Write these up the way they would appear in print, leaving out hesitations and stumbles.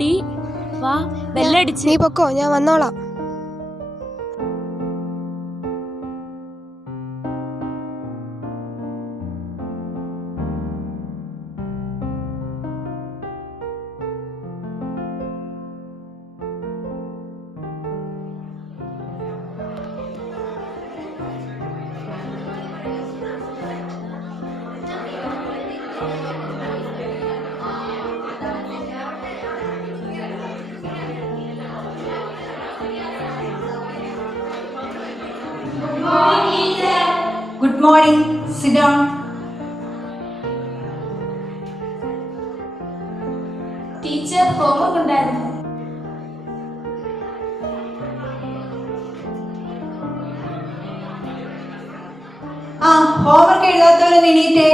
D വാ, ബെല്ലടിച്ച്. നീ പൊക്കോ, ഞാൻ വന്നോളാം. Good morning. Sit down. Teacher homework ഉണ്ടായിരുന്നു. ഹോംവർക്ക് എഴുതാത്തവരൊന്ന് എണീറ്റേ.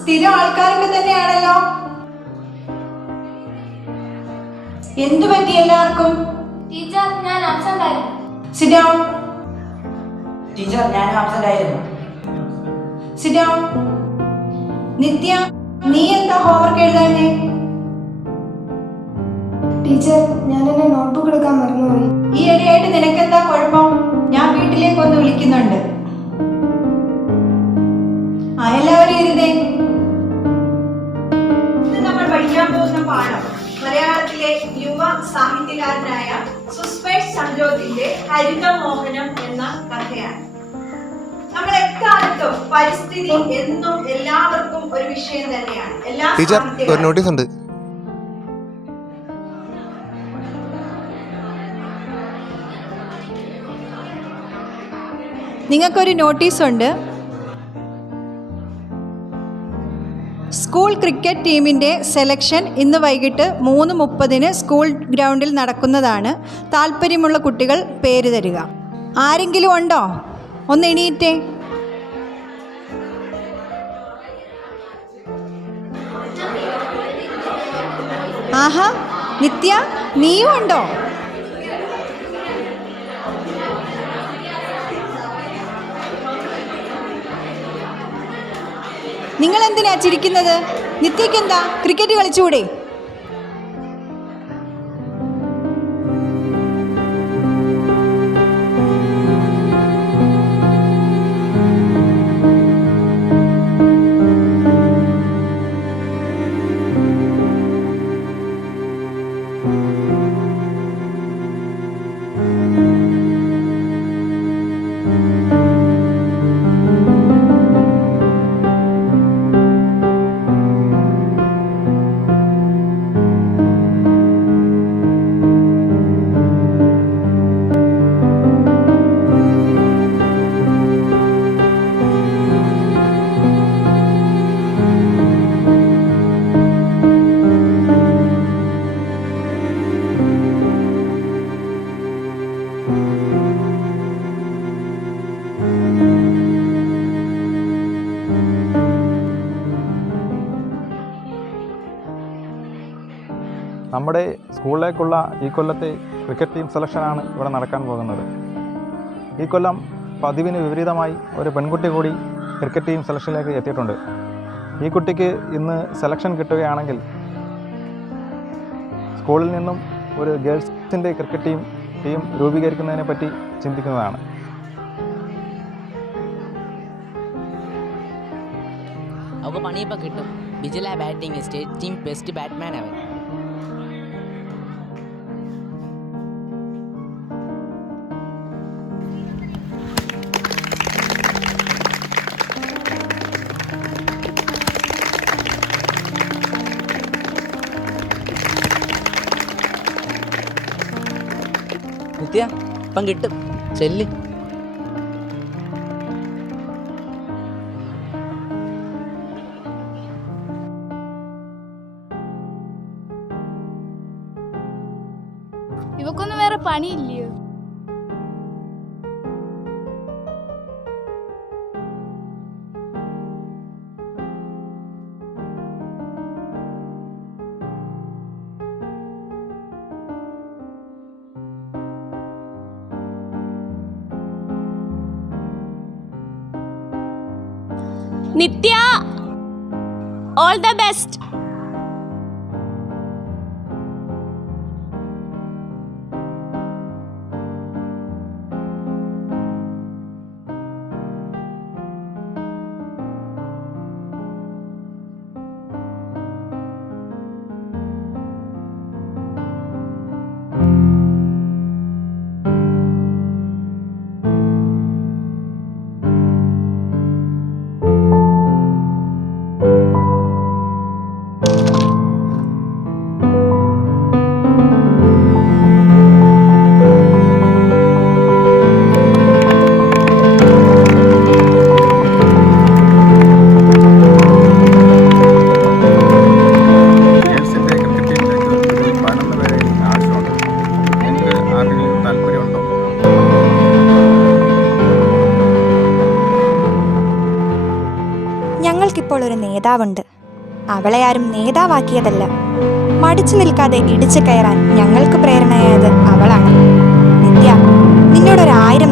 സ്ഥിരം ആൾക്കാരൊക്കെ തന്നെയാണല്ലോ. എന്തു പറ്റി എല്ലാവർക്കും? ടീച്ചർ, ഞാൻ ആബ്സെന്റ് ആയിരുന്നു. Sit down. ടീച്ചർ, ഞാനും ആബ്സെന്റ് ആയിരുന്നു. Sit down. നിത്യ, നീ എന്താ ഹോംവർക്ക് എഴുതാഞ്ഞേ? ടീച്ചർ, ഞാൻ എന്റെ നോട്ട്ബുക്ക് എടുക്കാൻ മറന്നുപോയി. ഈ ഇടയായിട്ട് നിനക്കെന്താ കുഴപ്പം? ഞാൻ വീട്ടിലേക്ക് ഒന്ന് വിളിക്കുന്നുണ്ട്. എല്ലാവരും ഇരുന്നേ. ഇന്ന് നമ്മൾ പഠിക്കാൻ പോകുന്ന പാഠം മലയാളത്തിലെ യുവ സാഹിത്യകാരനായ സുസ്മേഷ് ചന്ദ്രോത്തിന്റെ ഹരിതമോഹനം എന്ന കഥയാണ്. നമ്മൾ എക്കാലത്തും പരിസ്ഥിതി എന്നും എല്ലാവർക്കും ഒരു വിഷയം തന്നെയാണ്. എല്ലാ ഒരു നോട്ടീസ് ഉണ്ട്. നിങ്ങൾക്കൊരു നോട്ടീസ് ഉണ്ട്. സ്കൂൾ ക്രിക്കറ്റ് ടീമിൻ്റെ സെലക്ഷൻ ഇന്ന് വൈകിട്ട് 3:30 സ്കൂൾ ഗ്രൗണ്ടിൽ നടക്കുന്നതാണ്. താല്പര്യമുള്ള കുട്ടികൾ പേര് തരിക. ആരെങ്കിലും ഉണ്ടോ? ഒന്ന് എണീറ്റേ. ആഹാ, നിത്യ, നീയും ഉണ്ടോ? നിങ്ങൾ എന്തിനാ ചിരിക്കുന്നത്? നിത്യയ്ക്ക് എന്താ, ക്രിക്കറ്റ് കളിച്ചുകൂടെ? നമ്മുടെ സ്കൂളിലേക്കുള്ള ഈ കൊല്ലത്തെ ക്രിക്കറ്റ് ടീം സെലക്ഷനാണ് ഇവിടെ നടക്കാൻ പോകുന്നത്. ഈ കൊല്ലം പതിവിന് വിപരീതമായി ഒരു പെൺകുട്ടി കൂടി ക്രിക്കറ്റ് ടീം സെലക്ഷനിലേക്ക് എത്തിയിട്ടുണ്ട്. ഈ കുട്ടിക്ക് ഇന്ന് സെലക്ഷൻ കിട്ടുകയാണെങ്കിൽ സ്കൂളിൽ നിന്നും ഒരു ഗേൾസിൻ്റെ ക്രിക്കറ്റ് ടീം രൂപീകരിക്കുന്നതിനെ പറ്റി ചിന്തിക്കുന്നതാണ്. അവൾക്ക് പണിയിപ്പോൾ കിട്ടും. Bijila batting state team best Batman അവൻ. നിത്യ, ഇപ്പം കിട്ടും. ചെല്ല്. ഇവക്കൊന്നും വേറെ പണിയില്ലയോ? നിത്യ, ഓൾ ദ ബെസ്റ്റ്. ഗേൾസിൻ്റെ ക്രിക്കറ്റ് ടീമിലേക്ക് ഒരു 11 പേരെ ആവശ്യമുണ്ട്. നിങ്ങൾക്ക് ആർക്കെങ്കിലും താല്പര്യമുണ്ടോ? ഞങ്ങൾക്കിപ്പോൾ ഒരു നേതാവുണ്ട്. അവളെ ആരും നേതാവാക്കിയതല്ല. മടിച്ചു നിൽക്കാതെ ഇടിച്ചു കയറാൻ ഞങ്ങൾക്ക് പ്രേരണയായത് അവളാണ്. നിത്യ, നിന്നോടൊരു 1000